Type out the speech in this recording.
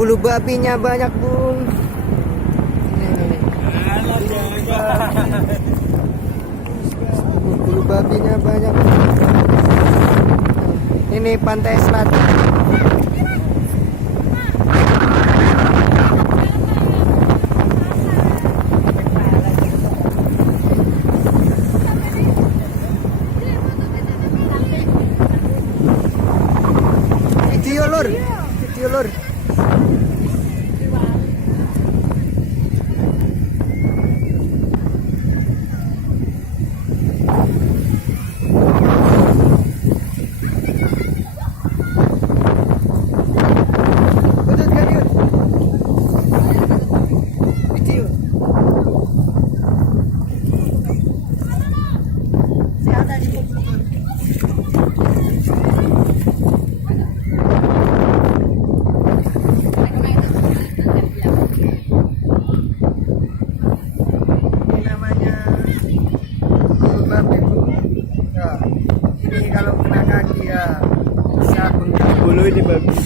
bulu babinya banyak, Bung. Bulu babinya banyak. Ini pantai selatan. Video lur. Ini kalau kena kaki ya bisa bengkak bulu ini bagus.